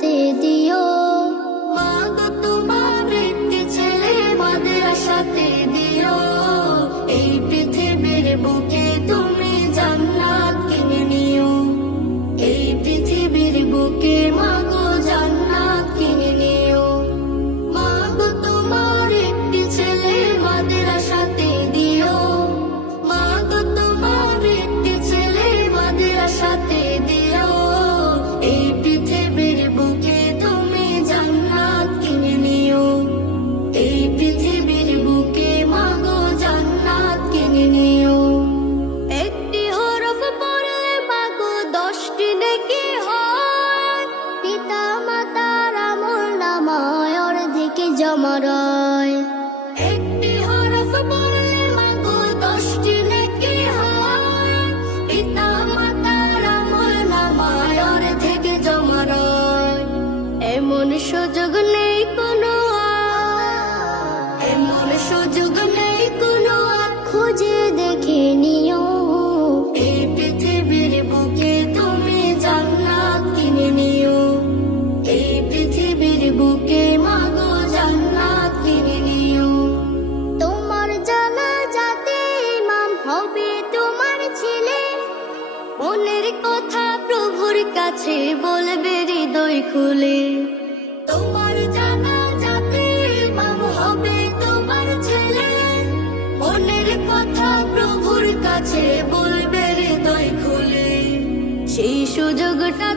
সাথে দিও। মা গো তোমার একটি ছেলে মাদ্রাসাতে দিও। এই পৃথিবীর বুকে অর্ধেকে জমা রয় একটি হরফ পড়লে মাগো, দশটি নেকি হয়। পিতা মাতার আমল রয় এমন কাছে বলবে হৃদয় খুলে। তোমার জানা যাতে ইমাম হবে তোমার ছেলে। মনের কথা প্রভুর কাছে বলবে হৃদয় খুলে। সেই সুযোগটা